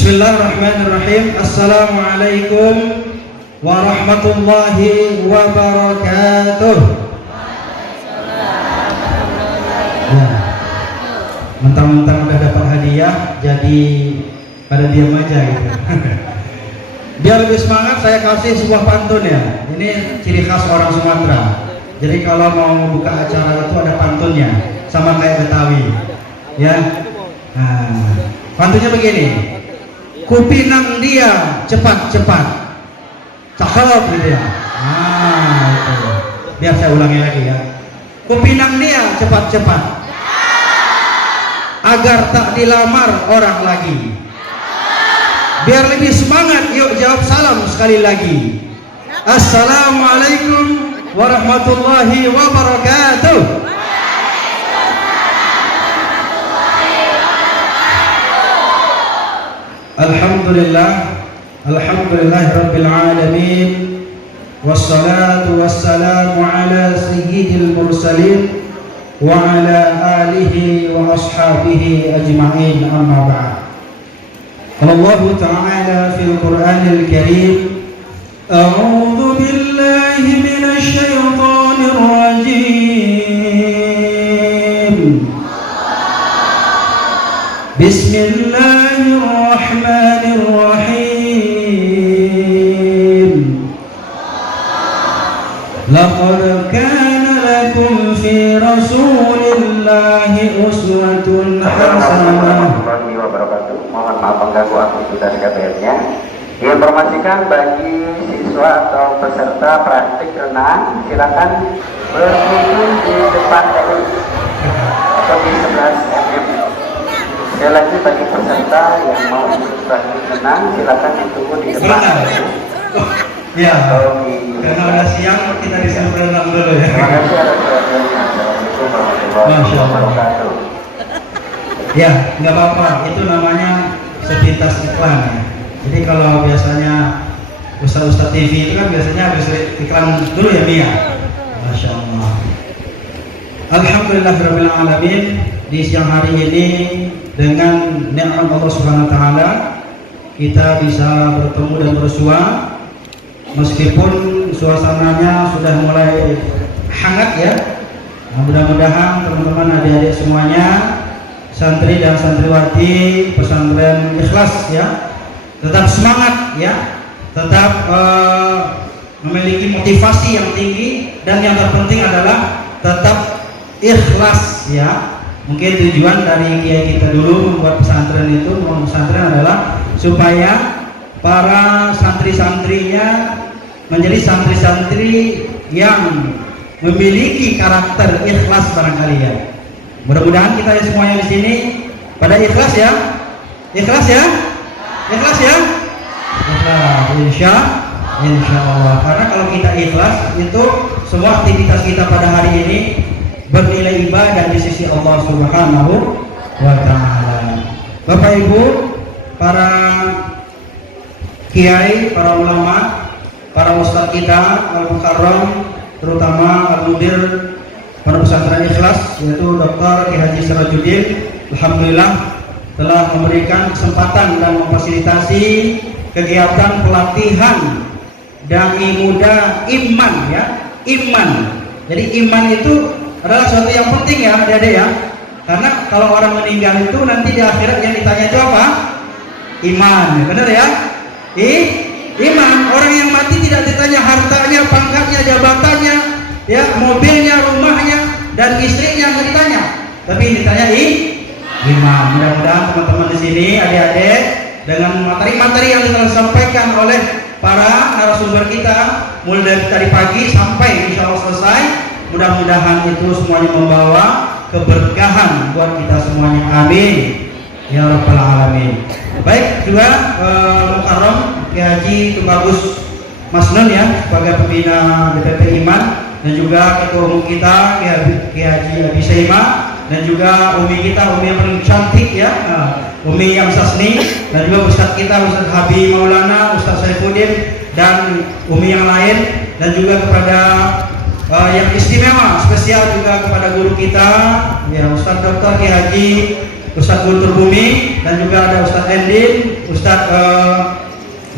Bismillahirrahmanirrahim. Assalamualaikum warahmatullahi wabarakatuh. Ya, mentang-mentang udah dapat hadiah, jadi pada diam aja gitu. Biar lebih semangat, saya kasih sebuah pantun ya. Ini ciri khas orang Sumatera. Jadi kalau mau buka acara itu ada pantunnya, sama kayak Betawi. Ya, pantunnya begini. Kupinang dia cepat-cepat, cakep gitu ya. Itu. Biar saya ulangi lagi ya. Kupinang dia cepat-cepat, agar tak dilamar orang lagi. Biar lebih semangat, yuk jawab salam sekali lagi. Assalamualaikum warahmatullahi wabarakatuh. Alhamdulillah rabbil alamin, wassalatu wassalamu ala sayyidil mursalin wa ala alihi wa ashabihi ajma'in, amma ba'd. Allah Ta'ala fil Qur'anil Karim, a'udzu billahi minasy syaithanir rajim. Bismillahirrahmanirrahim. Laqad kana lakum fi Rasulillahi uswatun hasanah. Mohon maaf mengganggu aktivitas KBR-nya. Diinformasikan bagi siswa atau peserta praktik renang, silakan berkumpul di depan TNI atau di 11 MM. Sekali lagi bagi peserta yang mau ikut praktik renang, silakan ditunggu di depan. Ya, karena udah siang kita disuruh berenang dulu ya. Terima kasih atas perhatiannya. Assalamualaikum warahmatullahi wabarakatuh. Ya, nggak apa-apa. Itu namanya sepintas iklan ya. Jadi kalau biasanya Ustaz-Ustaz TV itu kan biasanya habis iklan dulu ya Mia. Masya Allah. Alhamdulillahirabbil alamin. Di siang hari ini dengan nikmat Allah Subhanahu Wa Taala kita bisa bertemu dan bersua, meskipun suasananya sudah mulai hangat ya. Nah, mudah-mudahan teman-teman adik-adik semuanya, santri dan santriwati pesantren Ikhlas ya, tetap semangat ya, tetap memiliki motivasi yang tinggi, dan yang terpenting adalah tetap ikhlas ya. Mungkin tujuan dari kiai kita dulu membuat pesantren itu, membangun pesantren adalah supaya para santri-santrinya menjadi santri-santri yang memiliki karakter ikhlas barangkali ya. Mudah-mudahan kita semuanya di sini pada ikhlas ya, ikhlas ya, ikhlas ya, ikhlas, insya Allah. Karena kalau kita ikhlas itu semua aktivitas kita pada hari ini bernilai ibadah di sisi Allah Subhanahu wa Ta'ala. Bapak Ibu, para kiai, para ulama, para ustadz kita al-mukarram, terutama al-mudir Pondok Pesantren Ikhlas, yaitu Dr. Ki Haji Sirajuddin, alhamdulillah telah memberikan kesempatan dan memfasilitasi kegiatan pelatihan dai muda iman ya, iman. Jadi iman itu adalah sesuatu yang penting ya adik-adik ya, karena kalau orang meninggal itu nanti di akhirat yang ditanya itu apa? Iman, benar ya? Iman. Orang yang mati tidak ditanya hartanya, pangkatnya, jabatannya, ya, mobilnya, rumahnya, dan istrinya yang ditanya, tapi ditanya iman. Mudah-mudahan teman-teman di sini, adik-adik, dengan materi-materi yang telah disampaikan oleh para narasumber kita mulai dari tadi pagi sampai insya Allah selesai, mudah-mudahan itu semuanya membawa keberkahan buat kita semuanya. Amin ya rabbal alamin. Baik, juga Mukarram Ki Haji Tubagus Mas Nun ya, sebagai pembina DPP Iman, dan juga ketua umum kita Ki Haji Abi Saima, dan juga umi kita, umi yang paling cantik ya, Umi yang Sasni, dan juga Ustadz kita Ustadz Habib Maulana, Ustadz Saifuddin, dan umi yang lain, dan juga kepada yang istimewa spesial juga kepada guru kita ya, Ustadz Dr. Ki Haji Ustadz Guntur Bumi, dan juga ada Ustadz Endin, Ustadz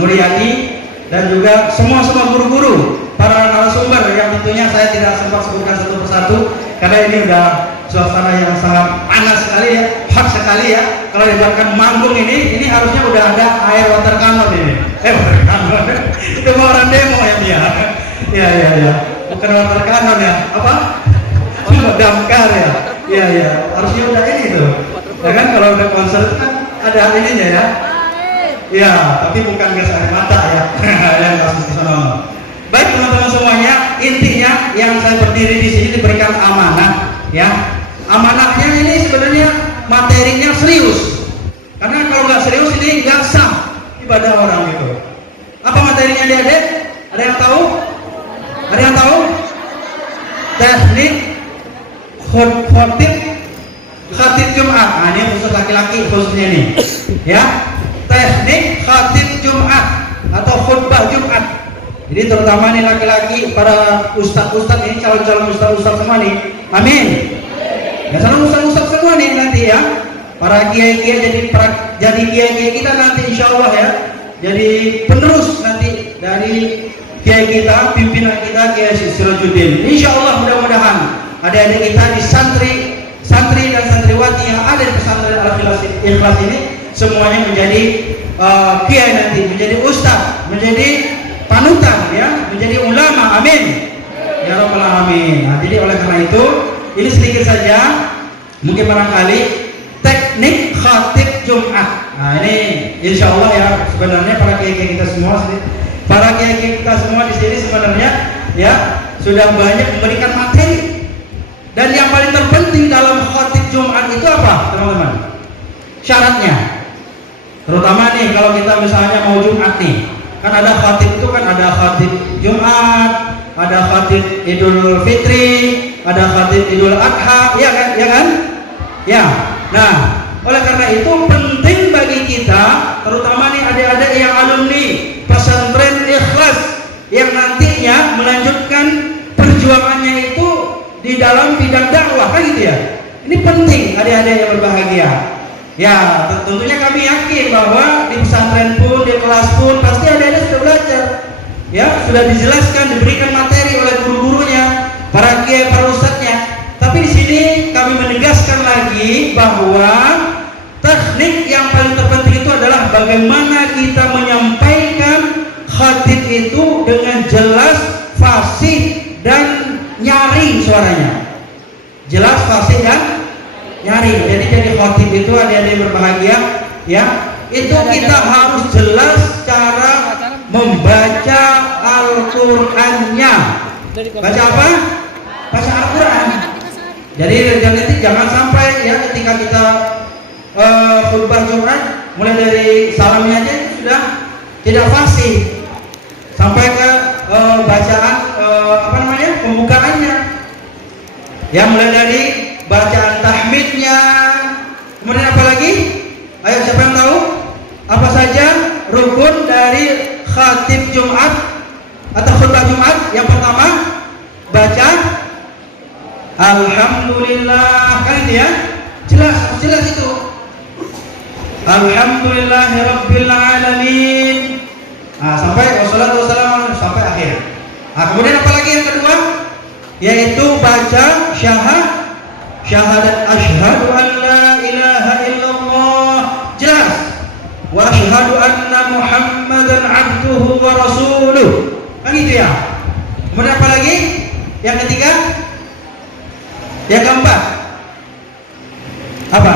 Nuryadi, dan juga semua guru-guru, para narasumber yang tentunya saya tidak sempat sebutkan satu persatu karena ini udah suasana yang sangat panas sekali ya, hot sekali ya. Kalau dibuatkan manggung ini harusnya udah ada air water cannon ini. Water cannon itu mau orang demo ya dia. Ya. Bukan water cannon ya. Apa? Damkar ya. Iya. Harusnya udah ini tuh. Ya kan kalau udah konser kan ada ininya ya. Ya, tapi bukan gas air mata ya. Yang kasus di sana. Baik teman-teman semuanya, intinya yang saya berdiri di sini diberikan amanah ya. Amanahnya ini sebenarnya materinya serius. Karena kalau nggak serius ini nggak sah ibadah orang itu. Apa materinya adik-adik? Ada yang tahu? Ada yang tahu? Teknik khatib Jumat. Nah, ini khusus laki-laki khususnya nih. Ya. Teknik khatib Jumat atau khutbah Jumat. Jadi terutama nih laki-laki, para ustadz-ustadz ini, calon-calon ustadz-ustadz semua nih. Amin. Ya, salam ustadz-ustadz semua nih nanti ya. Para kiai-kiai jadi kiai-kiai kita nanti insya Allah ya. Jadi penerus nanti dari kiai kita, pimpinan kita Kiai Sirajuddin. Insya Allah mudah-mudahan adik-adik kita di santri dan santriwati yang ada di pesantren Al-Ikhlas ini semuanya menjadi kiai nanti, menjadi ustadz, menjadi panutan ya, menjadi ulama. Amin ya rabbal alamin. Nah, jadi oleh karena itu ini sedikit saja mungkin barangkali teknik khatib Jumat. Nah, ini insya Allah ya, sebenarnya para kiai kita semua di sini sebenarnya ya sudah banyak memberikan materi. Dan yang paling terpenting dalam khatib Jumat itu apa teman-teman? Syaratnya. Terutama nih kalau kita misalnya mau Jumat nih, kan ada khatib itu kan ada khatib Jumat, ada khatib Idul Fitri, ada khatib Idul Adha, ya kan? Ya. Nah, oleh karena itu penting bagi kita, terutama nih adik-adik yang alumni pesantren Ikhlas yang nantinya melanjutkan perjuangannya itu di dalam bidang dakwah kan gitu ya. Ini penting adik-adik yang berbahagia. Ya, tentunya kami yakin bahwa di pesantren pun, di kelas pun pasti adik-adik sudah belajar. Ya, sudah dijelaskan, diberikan materi oleh guru-gurunya, para kiai, para ustadznya. Tapi di sini kami menegaskan lagi bahwa teknik yang paling terpenting itu adalah bagaimana kita menyampaikan khatib itu dengan jelas, fasih dan nyaring suaranya. Jelas, fasih dan nyaring. Jadi khatib itu adik-adik berbahagia ya. Itu kita harus jelas cara membaca Al-Qur'annya. Baca apa? Baca Al-Qur'an. Jadi nanti jangan sampai ya ketika kita khutbah Jumat mulai dari salamnya aja sudah tidak fasih sampai ke bacaan pembukaannya. Ya, mulai dari bacaan tahmidnya, kemudian apa lagi? Ayo siapa yang tahu? Apa saja rukun dari khatib Jumat atau khutbah Jumat? Yang pertama baca Alhamdulillah, kan itu ya? Jelas itu. Alhamdulillahirabbil alamin. Nah, sampai wassalatu wassalamu sampai akhir. Nah, kemudian apa lagi yang kedua? Yaitu baca syahadat asyhadu an la ilaha illallah. Jelas. Wa asyhadu anna Muhammadan abduhu wa rasuluh. Kan itu ya. Kemudian apa lagi? Yang ketiga? Yang keempat? Apa?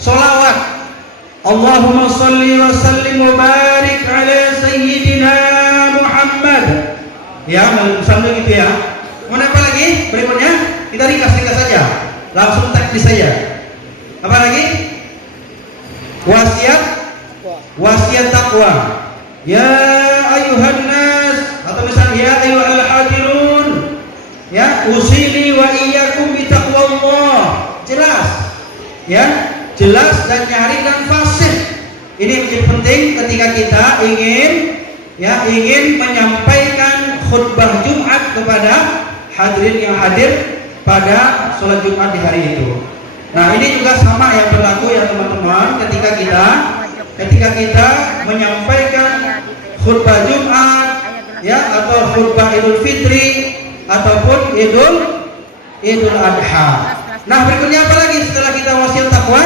Sholawat. Allahumma salli wa sallim wa barik ala sayyidina Muhammad. Ya, sambil gitu ya. Kemudian apa lagi? Berikutnya kita ringkas saja. Langsung teknis saja. Apa lagi? Wasiat takwa. Ya ayuhan nas, atau misalnya ya ayyuhal hadirun. Ya, usili wa iyyakum bi taqwallah. Jelas. Ya, jelas dan nyaring dan fasih. Ini menjadi penting ketika kita ingin menyampaikan khutbah Jumat kepada hadirin yang hadir pada sholat Jumat di hari itu. Nah, ini juga sama yang berlaku ya teman-teman, ketika kita menyampaikan khutbah Jumat ya, atau khutbah Idul Fitri ataupun Idul Adha. Nah, berikutnya apa lagi setelah kita wasiat takwa?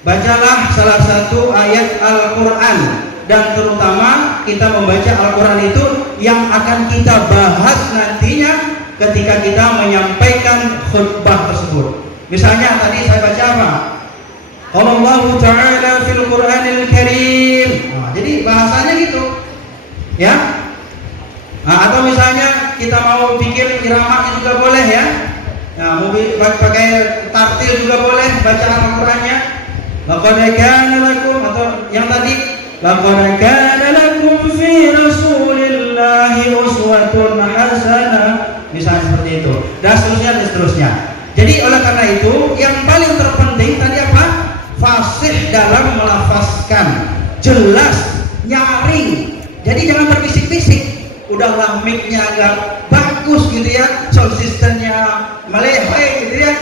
Bacalah salah satu ayat Al-Qur'an, dan terutama kita membaca Al-Qur'an itu yang akan kita bahas nantinya ketika kita menyampaikan khutbah tersebut. Misalnya tadi saya baca apa? Allah Ta'ala fil Qur'anil Karim. Nah, jadi bahasanya gitu. Ya. Nah, atau misalnya kita mau bikin irama juga boleh ya. Nah, mau pakai tartil juga boleh baca Al-Qur'annya. Laqad kana lakum, atau yang tadi laqad kana lakum fi Rasulillahi uswatun hasanah. Misalnya seperti itu. Dan seterusnya. Jadi oleh karena itu yang paling terpenting tadi apa? Fasih dalam melafazkan, jelas, nyaring. Jadi jangan berbisik-bisik. Udahlah mic-nya agak bagus gitu ya, sound system-nya melehoi gitu ya,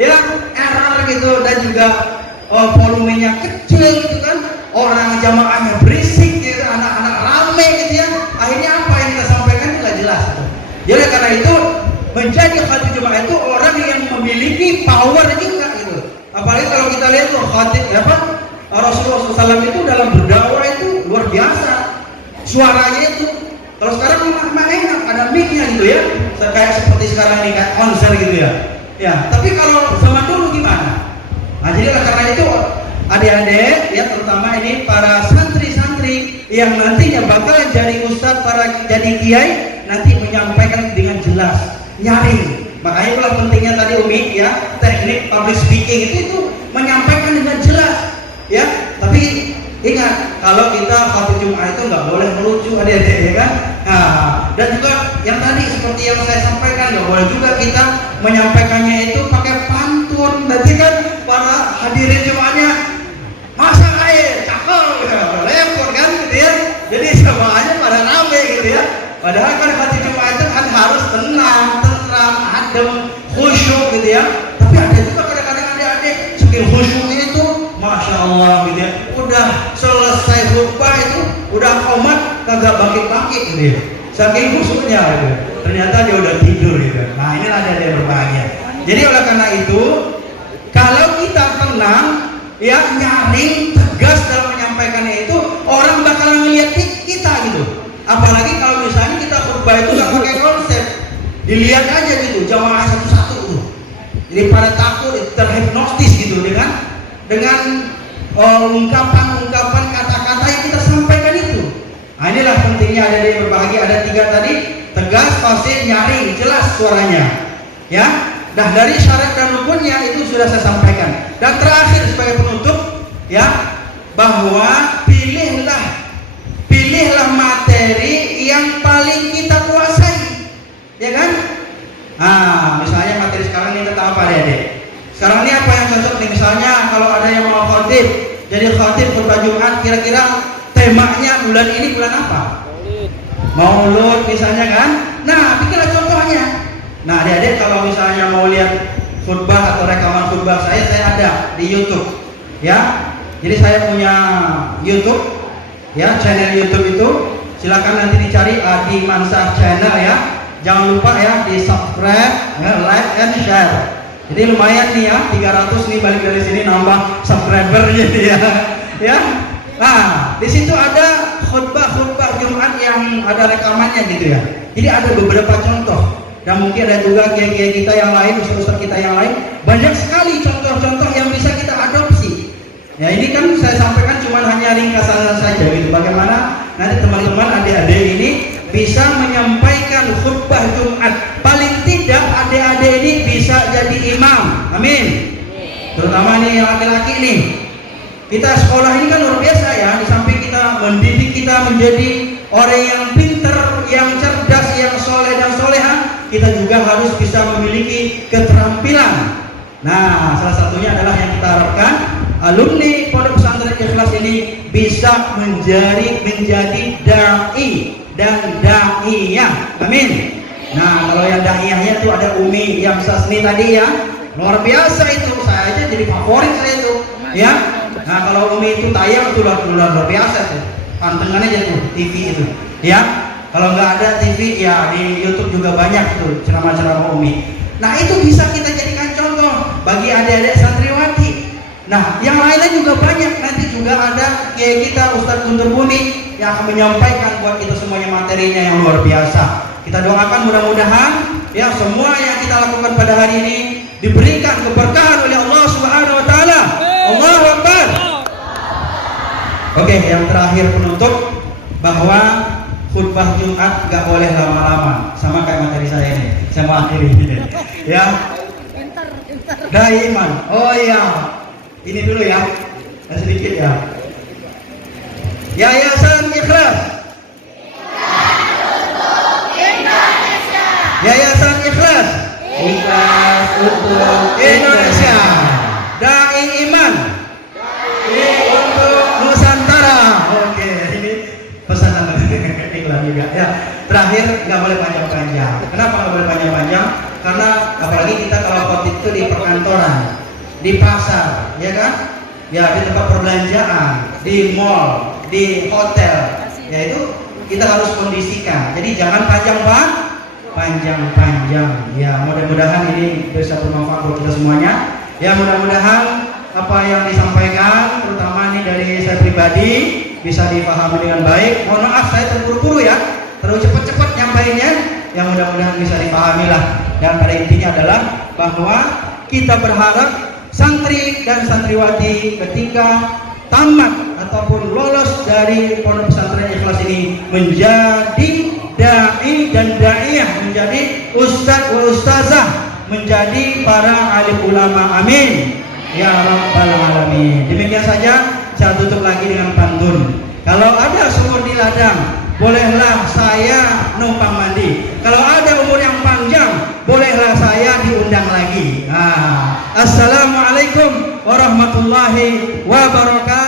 error gitu, dan juga volumenya kecil gitu kan, orang jamaahnya berisik gitu, anak-anak rame gitu ya. Akhirnya apa yang kita sampaikan tidak jelas. Jadi karena itu menjadi khatib Jumat itu orang yang memiliki power juga gitu. Apalagi kalau kita lihat tuh khatib Rasulullah SAW itu dalam berdakwah itu luar biasa. Suaranya itu kalau sekarang mah enak, ada mic-nya gitu ya. Kayak seperti sekarang ini kayak konser gitu ya. Ya, tapi kalau zaman dulu gimana? Nah, jadi karena itu adik-adik ya, terutama ini para santri-santri yang nantinya bakal jadi ustadz, jadi kiai, nanti menyampaikan dengan jelas, nyaring. Makanya itulah pentingnya tadi Umi ya, teknik public speaking itu menyampaikan dengan jelas ya. Tapi ingat, kalau kita khatib Jumat itu nggak boleh melucu adik-adik ya kan. Nah, dan juga yang tadi seperti yang saya sampaikan, nggak boleh juga kita menyampaikannya itu pakai pantun. Nanti kan para hadirin Jumatnya masak air, cakol, lepor kan gitu ya. Jadi semuanya pada rame gitu ya. Padahal kan khatib Jumat itu kan harus tenang, tentram, adem, khusyuk gitu ya. Tapi ada juga kadang-kadang adik-adik saking khusyuknya itu, masya Allah gitu ya. Udah selesai khutbah itu, udah qomat kagak bangkit-bangkit gitu ya. Saking khusyuknya gitu. Ternyata dia udah tidur gitu. Nah, inilah dia berbahagia. Jadi oleh karena itu, kalau kita tenang, ya nyaring, tegas dalam menyampaikannya itu, orang bakalan ngeliat kita gitu. Apalagi kalau misalnya kita khutbah itu nggak pakai konsep, dilihat aja gitu, jamaah satu-satu tuh. Jadi pada takut, terhipnotis gitu dengan ungkapan-ungkapan kata-kata yang kita sampaikan itu. Nah, inilah pentingnya ada yang berbahagia. Ada 3 tadi, tegas, fasih, nyaring, jelas suaranya. Ya. Nah, dari syarat dan rukunnya itu sudah saya sampaikan. Dan terakhir sebagai penutup, ya, bahwa pilihlah materi yang paling kita kuasai, ya kan? Nah, misalnya materi sekarang ini tentang apa, Dede? Sekarang ini apa yang cocok nih? Misalnya kalau ada yang mau khatib, jadi khatib khutbah Jumat, kira-kira temanya bulan ini bulan apa? Maulud misalnya kan? Nah, pikirlah contohnya. Nah, adik-adik kalau misalnya mau lihat khutbah atau rekaman khutbah saya ada di YouTube, ya. Jadi saya punya YouTube, ya, channel YouTube itu. Silakan nanti dicari Adi Mansah Channel ya. Jangan lupa ya di subscribe, ya, like and share. Jadi lumayan nih ya, 300 nih balik dari sini nambah subscriber gitu ya. Ya. Nah, di situ ada khutbah Jumat yang ada rekamannya gitu ya. Jadi ada beberapa contoh. Dan mungkin ada juga kiai-kiai kita yang lain, ustaz-ustaz kita yang lain, banyak sekali contoh-contoh yang bisa kita adopsi. Ya, ini kan saya sampaikan cuma hanya ringkasan saja gitu. Bagaimana nanti teman-teman adik-adik ini bisa menyampaikan khutbah Jumat. Paling tidak adik-adik ini bisa jadi imam. Amin. Terutama nih yang laki-laki nih. Kita sekolah ini kan luar biasa ya. Di samping kita mendidik kita menjadi orang yang pinter, yang cerdas, yang soleh dan soleha, kita juga harus bisa memiliki keterampilan. Nah, salah satunya adalah yang kita harapkan alumni Pondok Pesantren Ikhlas ini bisa menjadi dai dan daiyah. Amin. Nah, kalau yang daiyahnya itu ada Umi yang sasni tadi ya. luar biasa itu, saya aja jadi favorit saya itu, ya. Nah kalau Umi itu tayang itu luar biasa tuh, pantengin aja tuh TV itu, ya. Kalau nggak ada TV ya di YouTube juga banyak tuh ceramah-ceramah Umi. Nah itu bisa kita jadikan contoh bagi adik-adik santriwati. Nah yang lain-lain juga banyak, nanti juga ada kiai kita Ustadz Guntur Bumi yang akan menyampaikan buat kita semuanya materinya yang luar biasa. Kita doakan mudah-mudahan ya semua yang kita lakukan pada hari ini diberikan keberkahan oleh Allah Subhanahu wa taala. Allahu Akbar. Oke, yang terakhir penutup bahwa khutbah Jumat gak boleh lama-lama, sama kayak materi saya ini. Saya mau akhiri ini. Ya. Dai iman. Oh iya. Ini dulu ya. Sedikit ya. Yayasan Ikhlas. Yayasan Ikhlas. Ikhlas untuk Indonesia. Dai iman. Untuk Nusantara. Oke, ini pesanan Ikhlas juga. Ya, terakhir nggak boleh panjang-panjang. Kenapa nggak boleh panjang-panjang? Karena apalagi kita kalau khotib itu di perkantoran, di pasar, ya kan? Ya di tempat perbelanjaan, di mall, di hotel. Ya itu kita harus kondisikan. Jadi jangan panjang-panjang. Ya mudah-mudahan ini bisa bermanfaat buat kita semuanya. Ya mudah-mudahan apa yang disampaikan, terutama ini dari saya pribadi, bisa dipahami dengan baik. Mohon maaf saya terburu-buru ya, terlalu cepat-cepat nyampainya. Yang mudah-mudahan bisa dipahami lah. Dan pada intinya adalah bahwa kita berharap santri dan santriwati ketika tamat ataupun lolos dari pondok pesantren Ikhlas ini menjadi dai dan daiyah, menjadi ustadz wa ustazah, menjadi para alim ulama. Amin ya rabbal alamin. Demikian saja, saya tutup lagi dengan pantun. Kalau ada sumur di ladang, bolehlah saya numpang mandi. Kalau ada umur yang panjang, bolehlah saya diundang lagi. Assalamualaikum warahmatullahi wabarakatuh.